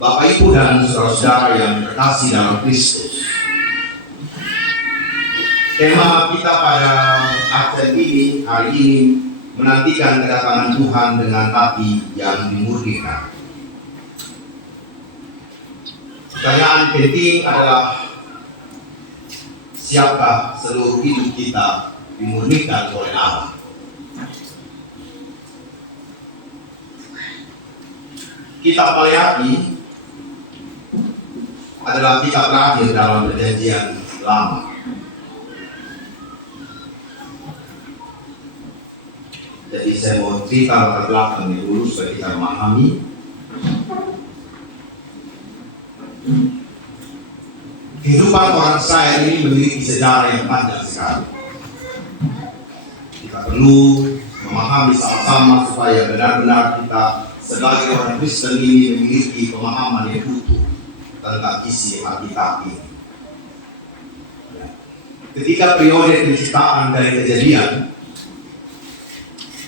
Bapak Ibu dan saudara-saudara yang terkasih dalam Kristus, tema kita pada hari ini menantikan kedatangan Tuhan dengan hati yang dimurnikan. Pertanyaan penting adalah, siapakah seluruh hidup kita dimurnikan oleh Allah? Kitab Maleakhi adalah kitab terakhir dalam Perjanjian Lama. Jadi saya mau cerita latar belakang dulu supaya kita memahami. Kehidupan orang Israel ini memiliki sejarah yang panjang sekali. Kita perlu memahami sama-sama supaya benar-benar kita sebagai orang Kristen ini memiliki pemahaman yang utuh tentang isi Alkitab ini. Ketika periode penciptaan dari Kejadian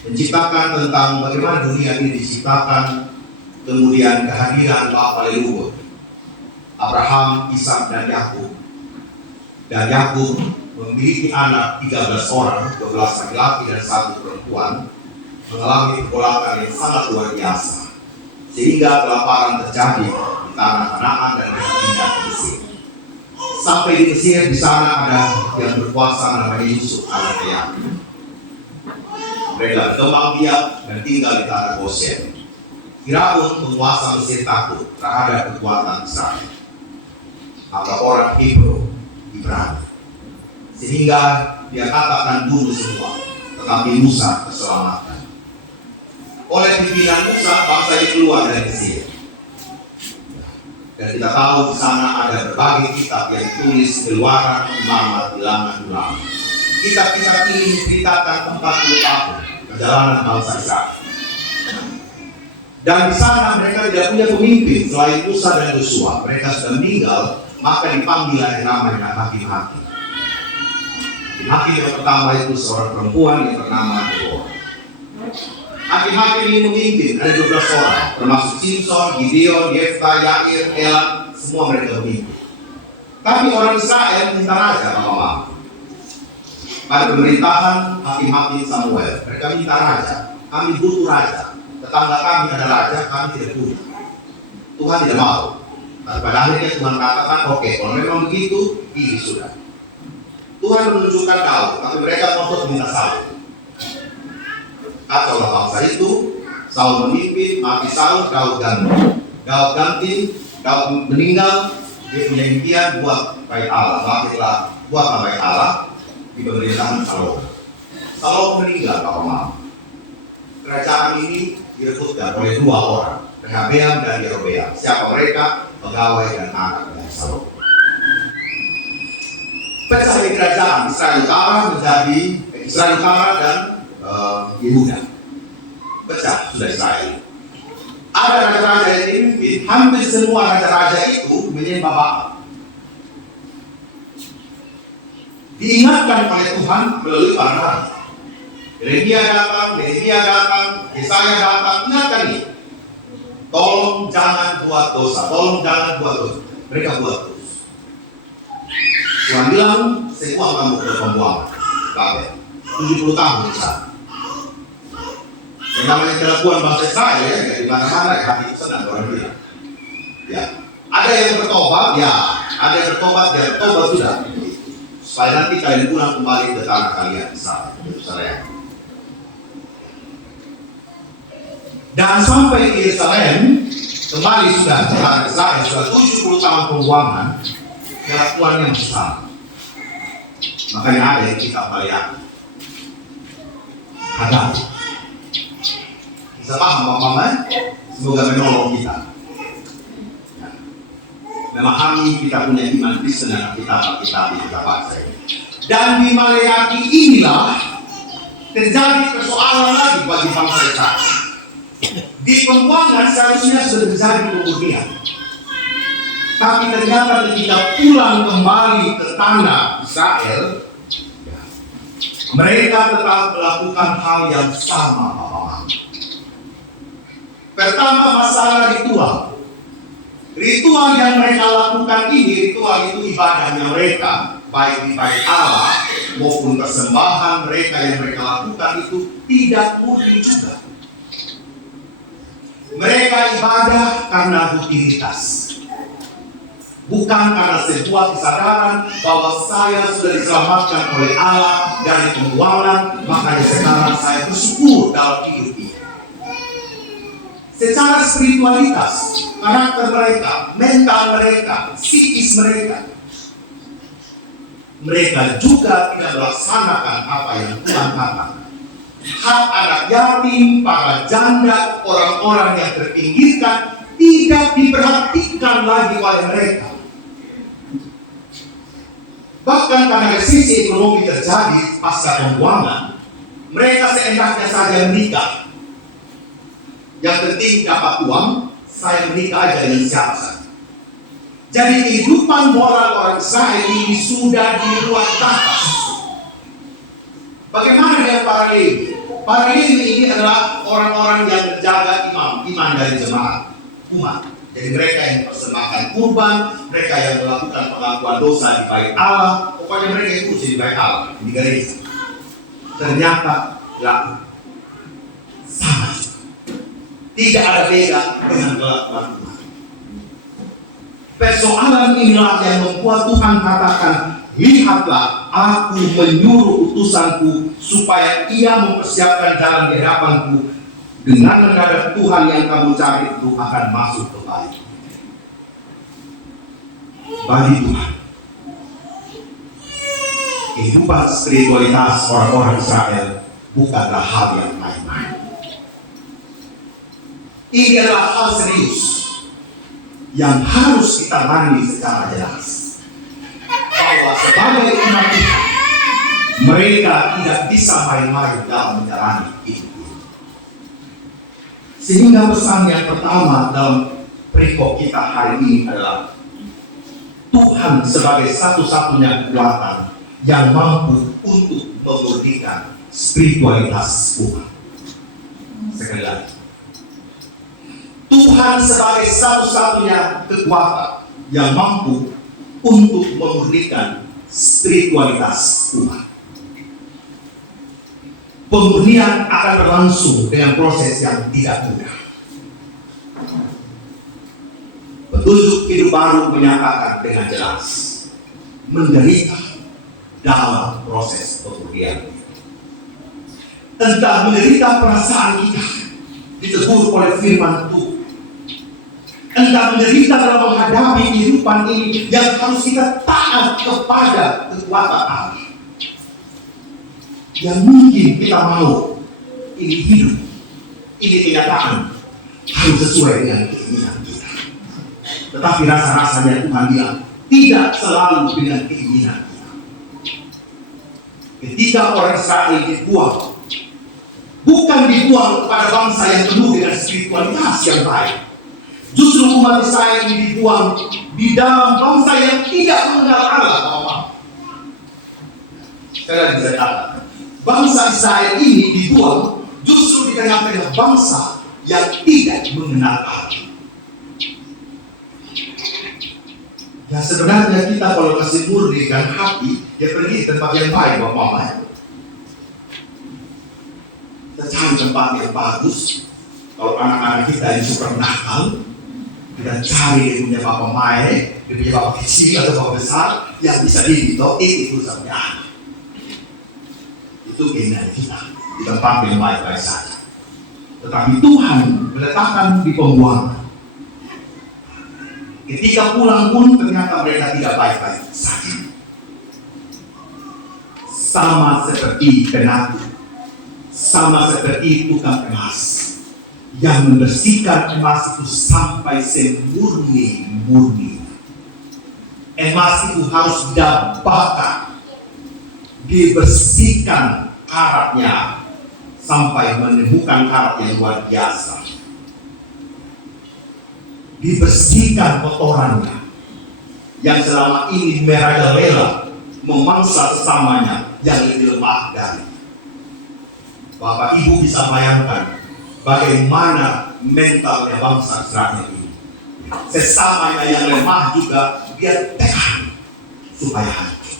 menciptakan tentang bagaimana dunia ini diciptakan, kemudian kehadiran Bapa leluhur Abraham, Ishak, dan Yakub. Dan Yakub memiliki anak 13 orang, 12 laki-laki dan 1 perempuan, mengalami kegolakan yang sangat luar biasa, sehingga kelaparan terjadi di tanah Kanaan dan pindah ke Mesir. Sampai di Mesir, di sana ada yang berkuasa namanya Yusuf anak Yakub. Mereka berkembang biak dan tinggal di tanah Goshen. Firaun penguasa Mesir takut terhadap kekuatan Israel, maka orang Hebrew Ibrani, sehingga dia katakan bunuh semua, tetapi Musa terselamatkan. Oleh pimpinan Musa, bangsa ini keluar dari Mesir. Dan kita tahu di sana ada berbagai kitab yang ditulis, Keluaran, Imamat, Bilangan, Ulangan. Kitab-kitab ini menceritakan 40 tahun perjalanan bangsa Israel. Dan di sana mereka tidak punya pemimpin selain Musa dan Yosua. Mereka sudah meninggal, maka dipanggil yang namanya hakim-hakim. Hakim yang pertama itu seorang perempuan yang bernama Deborah. Hakim-hakim ini memimpin, ada 12 orang, termasuk Simpson, Gideon, Yefta, Yair, Elam, semua mereka memimpin. Tapi orang Israel minta raja, Bapak-Bapak. Pada pemerintahan hakim-hakim Samuel, mereka minta raja. Kami butuh raja. Tetangga kami ada raja, kami tidak punya. Tuhan tidak mau. Tapi pada akhirnya Tuhan katakan, oke, kalau memang begitu, pilih sudah. Tuhan menunjukkan Daud, tapi mereka mau minta Saul. Kacau bangsa itu, Saul memimpin, mati Saul, Daud ganti, Daud meninggal, dia punya impian buat bait Allah, buatlah bait Allah di pemerintahan Salomo. Salomo meninggal, Bapak-Bapak. Kerajaan ini direbutkan oleh 2 orang, Rehabeam dan Yerobeam. Siapa mereka? Pegawai dan anak dari Salomo. Pecah di kerajaan Israel Utara menjadi Israel Utara dan Yehuda. Pecah sudah Israel. Ada raja-raja yang dipimpin, hampir semua raja-raja itu menyembah Baal. Diingatkan oleh Tuhan melalui para nabi. Yeremia datang, Yesaya datang, ingatkan ini. Tolong jangan buat dosa, Mereka buat dosa. Tuhan bilang, semua kamu ke pembuangan. Babel, 70 tahun di sana. Yang namanya kelakuan bangsa Israel ya, di mana-mana ya, hati senang orang bilang. Ya, ada yang bertobat, ada yang bertobat sudah. Supaya nanti kalian pulang kembali ke tanah kalian, Yerusalem. Dan sampai ke Yerusalem, kembali sudah ke tanah Israel, sudah 70 tahun pembuangan, kelakuan yang besar. Makanya ada yang kita Maleakhi. Hadapi. Bisa paham Bapak-Bapak? Semoga menolong kita. Memahami kita punya iman Kristen dan kita di kita baca. Dan di Maleakhi inilah terjadi persoalan lagi bagi bangsa Israel. Di pembuangan seharusnya sudah terjadi pemurnian. Tapi ternyata ketika pulang kembali ke tanah Israel, mereka tetap melakukan hal yang sama, Bapak-Bapak. Pertama, masalah ritual. Ritual yang mereka lakukan ini, ritual itu ibadahnya mereka, baik di bait Allah maupun persembahan mereka yang mereka lakukan itu tidak murni juga. Mereka ibadah karena rutinitas, bukan karena sebuah kesadaran bahwa saya sudah diselamatkan oleh Allah dari pembuangan, makanya sekarang saya bersyukur dalam hidup ini. Secara spiritualitas, karakter mereka, mental mereka, psikis mereka juga tidak melaksanakan apa yang Tuhan katakan. Hak anak yatim, para janda, orang-orang yang terpinggirkan tidak diperhatikan lagi oleh mereka. Bahkan karena resesi ekonomi terjadi pasca pembuangan, mereka seenaknya saja menikah. Yang penting dapat uang, saya menikah aja dengan siapa saja. Jadi kehidupan moral orang Israel ini sudah dibuat batas. Bagaimana dengan para Lewi? Para Lewi ini adalah orang-orang yang menjaga iman dari jemaat umat. Jadi mereka yang mempersembahkan kurban, mereka yang melakukan pengakuan dosa di bait Allah, pokoknya mereka itu di bait Allah, di gereja. Ternyata tidak sama. Tidak ada beda dengan kelakuan Tuhan. Persoalan inilah yang membuat Tuhan katakan, lihatlah aku menyuruh utusanku supaya ia mempersiapkan jalan di hadapanku. Dengan menghadap Tuhan yang kamu cari itu akan masuk ke bait. Bagi Tuhan, kehidupan spiritualitas orang-orang Israel bukanlah hal yang main-main. Ini adalah hal serius yang harus kita tangani secara jelas. Bahwa sebagai umat Tuhan, mereka tidak bisa main-main dalam menjalani hidup. Sehingga pesan yang pertama dalam perikop kita hari ini adalah Tuhan sebagai satu-satunya kekuatan yang mampu untuk memurnikan spiritualitas umat. Sekali lagi, Tuhan sebagai satu-satunya kekuatan yang mampu untuk memurnikan spiritualitas umat. Pemurnian akan berlangsung dengan proses yang tidak mudah. Petunjuk hidup baru menyatakan dengan jelas, menderita dalam proses pemurnian. Entah menderita perasaan kita ditegur oleh firman Tuhan, entah menderita dalam menghadapi kehidupan ini yang harus kita taat kepada kekuatan Allah. Yang mungkin kita mau ini hidup, ini kenyataan harus sesuai dengan keinginan kita. Tetapi rasa-rasanya Tuhan bilang tidak selalu dengan keinginan kita. Ketika orang Israel dibuang, bukan dibuang kepada bangsa yang penuh dengan spiritualitas yang baik. Justru umat Israel ini dibuang di dalam bangsa yang tidak mengenal Allah. Saya bisa katakan, bangsa Israel ini dibuang justru di tengah-tengah bangsa yang tidak mengenal Allah. Ya sebenarnya kita kalau kasih murnikan hati, ya pergi ke tempat yang baik, Bapak. Kita cari tempat yang bagus. Kalau anak-anak kita yang super nakal, kita cari dia punya bapak main, dia punya bapak kecil atau bapak besar yang bisa dididik itu sampai anak. Itu keinginan kita di tempat yang baik-baik saja. Tetapi Tuhan meletakkan di pembuangan. Ketika pulang pun ternyata mereka tidak baik-baik saja. Sama seperti penatu, sama seperti tukang emas yang membersihkan emas itu sampai semurni-murni. Emas itu harus dibakar, dibersihkan karatnya sampai menemukan karat yang luar biasa. Dibersihkan kotorannya yang selama ini merajalela memangsa sesamanya yang lebih lemah dari. Bapak Ibu bisa bayangkan bagaimana mentalnya bangsa Israel ini. sesamanya yang lemah juga dia tekan supaya hancur.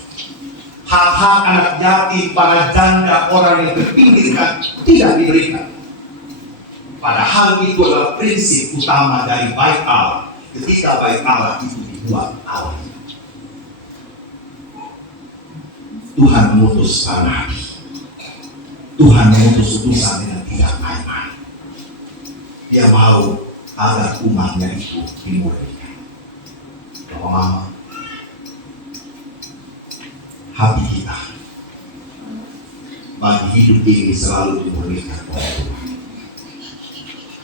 Hak-hak anak yatim, para janda, orang yang terpinggirkan tidak diberikan. Padahal itu adalah prinsip utama dari bait Allah. Ketika bait Allah itu dibuat Allah, Tuhan mengutus para nabi. Tuhan mengutus utusan dengan tidak main-main. Dia mau agar umatnya itu dimurnikan. Bapak Mama, hati kita bagi hidup ini selalu dimurnikan oleh Tuhan.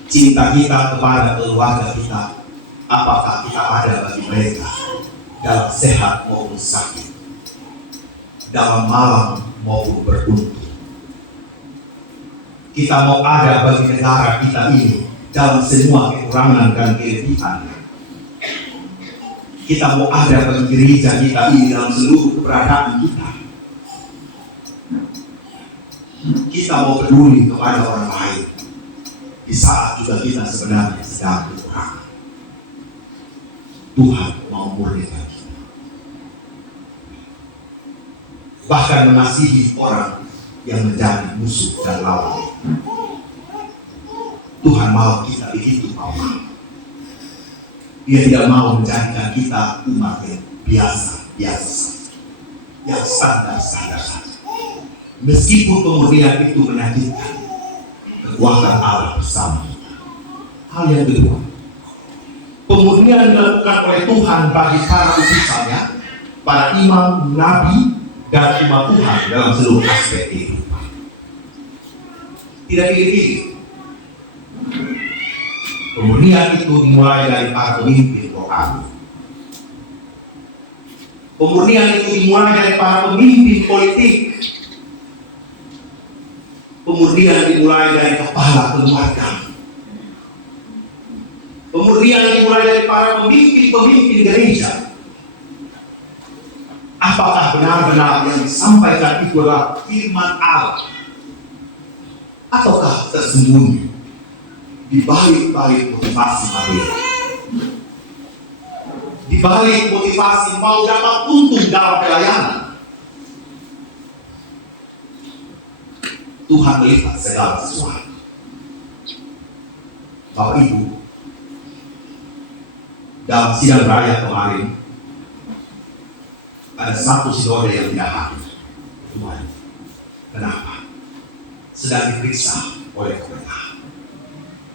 Cinta kita kepada keluarga kita, apakah kita ada bagi mereka dalam sehat maupun sakit, dalam malam maupun beruntung. Kita mau ada bagi negara kita ini dalam semua kekurangan dan kelebihannya. Kita mau ada bagi gereja kita ini dalam seluruh keberadaan kita. Kita mau peduli kepada orang lain di saat juga kita sebenarnya sedang kekurangan. Tuhan mau murnikan kita. Bahkan mengasihi orang yang menjadi musuh dan lawan. Tuhan mau kita begitu, Bapak. Dia tidak mau menjadikan kita umat yang biasa saja, yang standar saja. Meskipun kemudian itu menyakitkan, kekuatan Allah bersama kita. Hal yang kedua, pemurnian dilakukan oleh Tuhan bagi para utusannya, para imam, nabi, dan umat Tuhan dalam seluruh aspek kehidupan. Tidak pilih-pilih. Pemurnian itu dimulai dari para pemimpin rohani. Pemurnian itu dimulai dari para pemimpin politik. Pemurnian dimulai dari kepala keluarga. Pemurnian dimulai dari para pemimpin gereja. Apakah benar-benar yang disampaikan itu adalah firman Allah? Ataukah tersembunyi di balik motivasi materi? Di balik motivasi mau dapat untung dalam pelayanan? Tuhan melihat segala sesuatu. Bapak Ibu, dalam sidang raya kemarin ada satu saudara yang tidak hadir. Tuhan, kenapa? Sedang diperiksa oleh KPK.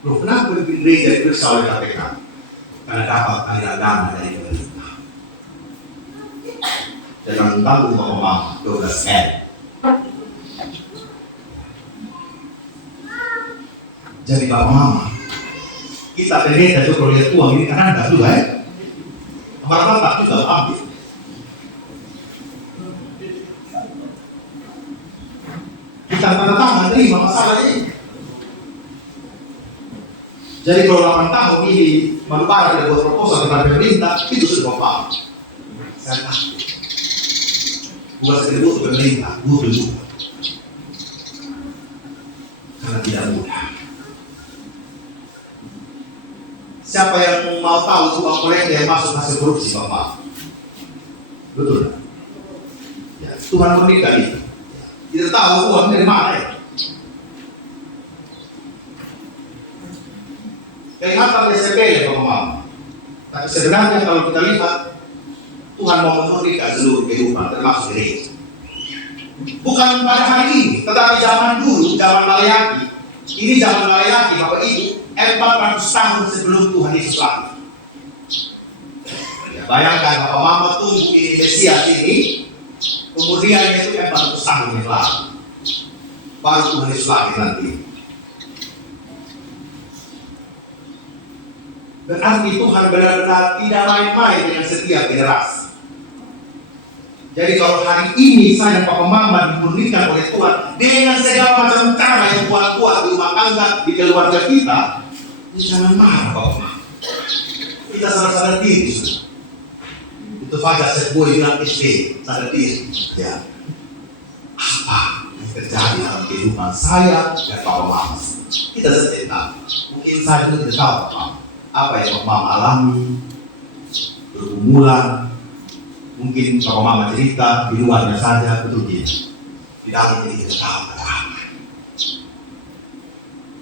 Loh, kenapa gereja diperiksa oleh KPK? Karena dapat aliran dana dari pemerintah. Jangan tanggung Bapak 12M. Jadi Bapak Mama, kita pendeta itu kalau lihat uang ini kan anda juga ya. Bapak juga ambil. Kita tanda tangan terima masalah ini. Jadi kalau 8 tahun ini Manupara tidak buat proposal kepada pemerintah, itu sudah paham. Saya takut. Bukan sekedar butuh pemerintah, butuh juga. Karena tidak mudah. Siapa yang mau tahu uang kolektor yang masuk hasil korupsi, Bapak? Betul. Ya, Tuhan memberikan itu. Tidak tahu uang dari mana ya. Kelihatan sepele, Bapak. Tapi sebenarnya kalau kita lihat, Tuhan mau memberikan seluruh kehidupan, termasuk gereja. Bukan pada hari ini, tetapi zaman dulu, zaman Malayaki. Ini zaman Malayaki, Bapak Ibu. 400 tahun sebelum Tuhan Yesus lahir. Ya, bayangkan Bapak Mama tunggu ini Mesias ini, kemudian itu 400 tahun yang lalu, baru Tuhan Yesus lahir nanti. Berarti Tuhan benar-benar tidak main-main dengan setiap generasi. Jadi kalau hari ini saya Bapak Mama dimurnikan oleh Tuhan dengan segala macam cara yang kuat-kuat di rumah tangga, di keluarga kita, jangan marah Bapak Mama. Kita sadar diri sudah. Itu Fajar sebuah bilang SD, sadar diri. Ya. Apa yang terjadi dalam kehidupan saya dan Bapak Mama? Kita tidak tahu. Mungkin saya juga tidak tahu Bapak. apa yang Mama alami, pergumulan, mungkin kalau Mama cerita di luarnya saja, betul tidak? Di dalam ini kita tahu ada apa.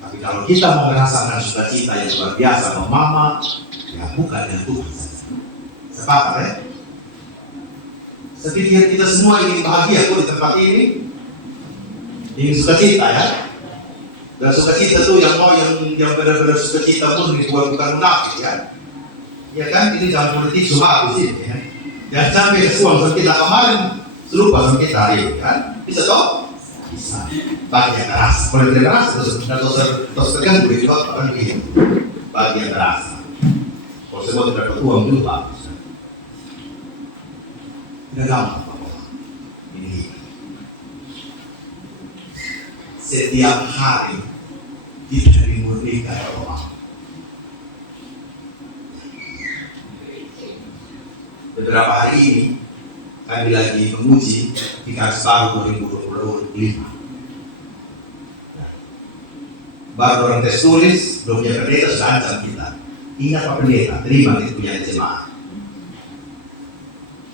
Tapi kalau kita mau merasakan sukacita yang luar biasa sama Mama, ya bukan dengan Tuhan saja. Sepakat ya? Saya pikir kita semua ingin bahagia kok di tempat ini, ingin sukacita ya. Dan sukacita itu yang mau yang benar-benar sukacita pun bukan munafik ya. Ya kan, ini dalam politik semua habis ini ya. Jangan sampai kesuang kita kemarin serupa sama kita hari ini kan. Bisa toh? Bisa. Bagi yang keras. Kalau tidak keras terus terganggu di waktu akan begitu. Bagi yang keras. Kalau semua tidak dapat uang dulu bagus. Tidak gampang Bapak. Ini. Setiap hari kita dimurnikan oleh Allah. Beberapa hari ini kami lagi menguji di Kamis Baru 2025. Baru orang tes tulis, belum punya pendeta sudah ancam kita. Ingat Pak Pendeta, terima itu punya jemaah.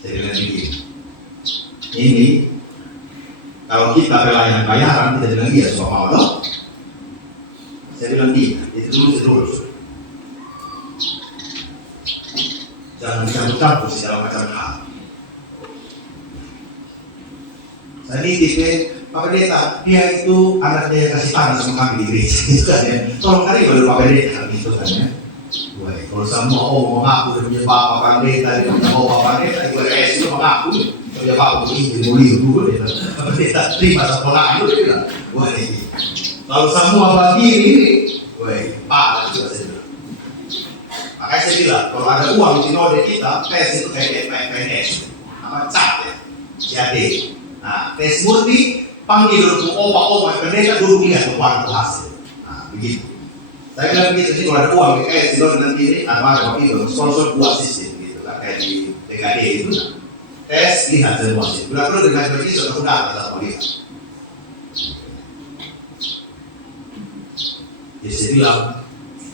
Saya bilang begini, ini kalau kita pelayan bayaran, kita bilang dia semua mau dong. Saya bilang dia, itu dulu. Jangan campur-campur segala macam hal. Saya nitip Pak Pendeta, dia itu anaknya yang kasih tangan sama kami di gereja, gitu kan ya. Tolong kali baru Pak Pendeta, gitu kan ya. Wah, kalau semua mau mengaku dia punya Bapak Pendeta, dia punya Bapak Pendeta, gue itu mengaku, dia punya Bapak begini, mulia dulu, Pak Pendeta terima sekolah itu, dia bilang, wah ini. Kalau semua bagi ini, wah, Pak, itu saya bilang. Makanya saya bilang, kalau ada uang di sinode kita, tes itu kayak PNS, apa cat ya, JAD. Nah, tes murni, panggil dulu opa-opa pendeta dulu ingat keuangan hasil. Nah, begitu. Saya bilang begitu sih, kalau ada uang di sinode nanti ini, ada wakil sponsor buat sistem gitu kan, kayak di TKD itu. Tes lihat semua sih. Bila perlu dengan begitu sudah kita mau lihat. Jadi saya bilang,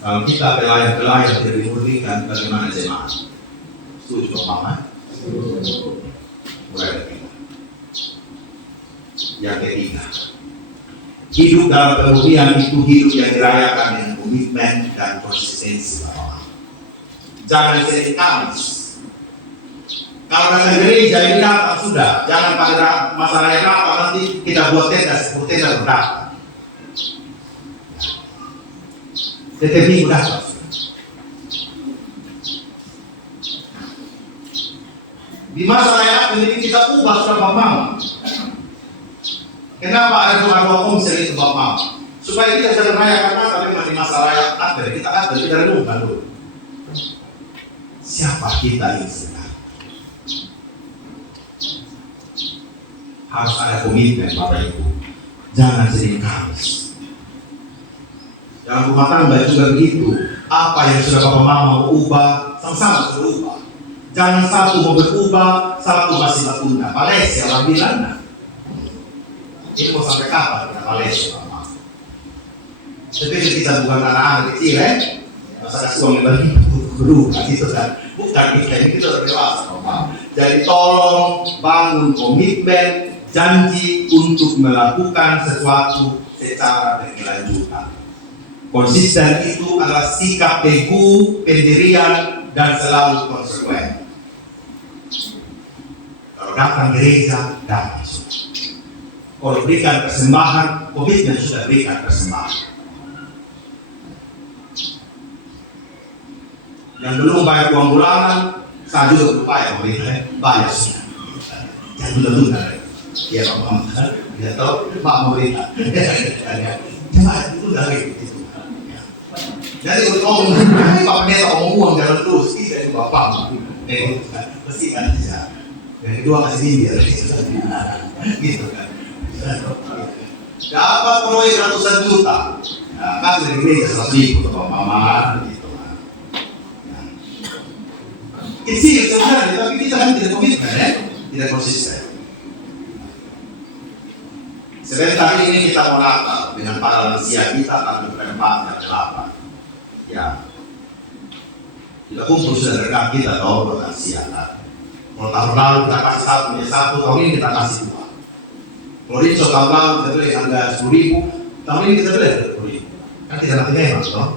kalau kita pelayan tidak dimurnikan, bagaimana jemaah? Setuju Mama? Mulai dari kita. Yang ketiga, hidup dalam kemudian itu hidup yang dirayakan dengan komitmen dan konsistensi Bapak. Jangan sering Kamis. Kalau datang gereja ini datang sudah, jangan pada masalah yang apa nanti kita buat tenda seperti tenda berdatang. Setiap minggu datang. Di masa layak ini kita ubah sudah Bapak. Kenapa ada dua komsel itu Bapak? Supaya kita jangan rayakan tapi masih masa layak ada kita renungkan dulu. Siapa kita ini sebenarnya? Harus ada komitmen Bapak Ibu. Jangan sering Kamis. Dalam rumah tangga juga begitu. Apa yang sudah Bapak Mama mau ubah, sama-sama sudah ubah. Jangan satu mau berubah, satu masih tertunda. Malaysia lah bilang. Ini mau sampai kapan kita Malaysia Mama? Tapi kita bukan anak-anak kecil masa suami bagi berubah gitu kan. Bukan kita ini kita sudah dewasa Mama. Jadi tolong bangun komitmen, janji untuk melakukan sesuatu secara berkelanjutan. Konsisten itu adalah sikap teguh, pendirian, dan selalu konsekuen. Kalau datang gereja, datang sudah. Kalau berikan persembahan, komitmen sudah berikan persembahan. Yang belum bayar uang bulanan, saya juga berupaya memberikan bayar sudah. Jangan tunda-tunda. Ya Pak Muhammad, ya tahu Pak pemerintah. Jangan itu dari itu. Jadi untuk ngomong, Pak Pendeta ngomong uang jalan terus, tidak itu Bapak. Pasti kan bisa. Yang kedua kasih bimbir, gitu kan. Dapat proyek ratusan juta, kasih dari gereja 100.000 untuk Mama, gitu kan. Kecil sebenarnya, tapi kita kan tidak komitmen, tidak konsisten. Sebentar ini kita mau Natal dengan para lansia kita tanggal 4 dan 8. Ya, Kita kumpul sudah dekat kita tahu makan siang. Kalau tahun lalu kita kasih satu menjadi satu, tahun ini kita kasih dua. Kalau rinso tahun lalu kita beli harga 10.000, tahun ini kita beli 10.000. Kan kita nanti hemat, toh.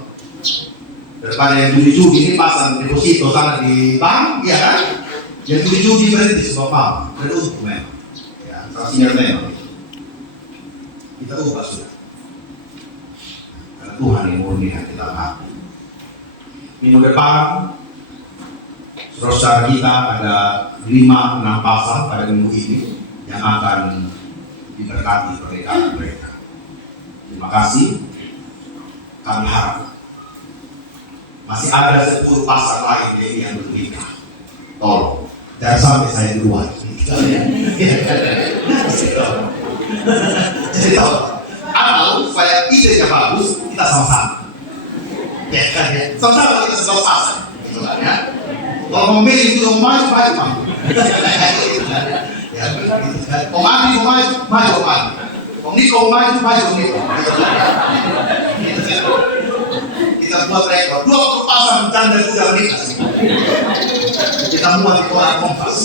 Daripada yang judi-judi ini pasang deposito sana di bank, ya kan? Yang judi-judi berhenti sebab apa? Ada untuk memang. Ya, sanksinya memang. Kita ubah sudah. Karena Tuhan yang murni hati kita hati. Minggu depan, saudara kita ada 5-6 pasal pada minggu ini yang akan diberkati pernikahan mereka. Terima kasih. Kami harap masih ada 10 pasal lain yang bernikah. Tolong, jangan sampai saya duluan. Jadi tahu, atau supaya idenya bagus, kita sama-sama. Ya kan ya, sama-sama kita sebuah pasal. Gitu kan ya. Kalau memilih itu maju. Ya, Om Andi mau maju Om Andi. Om Niko mau maju Om Niko. Kita buat rekor 20 pasang janda sudah menikah. Kita buat di koran Kompas.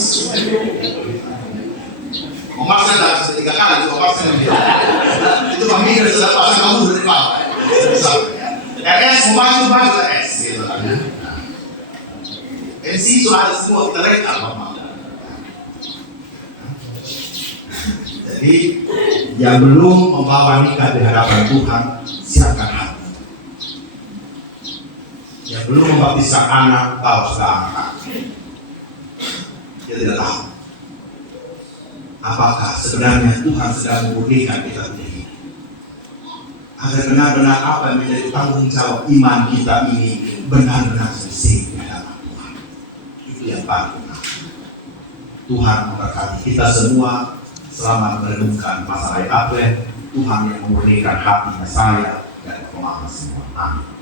Kompas dah setiga kali itu Kompas itu pemikiran sudah pasang kamu dari bawah. RS mau maju RS gitu kan. MC sudah ada semua kita rekam. Jadi yang belum membawa nikah di hadapan Tuhan, siapkan hati. Yang belum membaptiskan anak, tahu sudah angkat. Dia tidak tahu apakah sebenarnya Tuhan sedang memurnikan kita ini. Agar benar-benar apa yang menjadi tanggung jawab iman kita ini benar-benar selesai di hadapan Tuhan. Itu yang paling penting. Tuhan memberkati kita semua. Selamat merenungkan masalah Advent. Tuhan yang memurnikan hatinya saya dan pemahaman semua. Amin.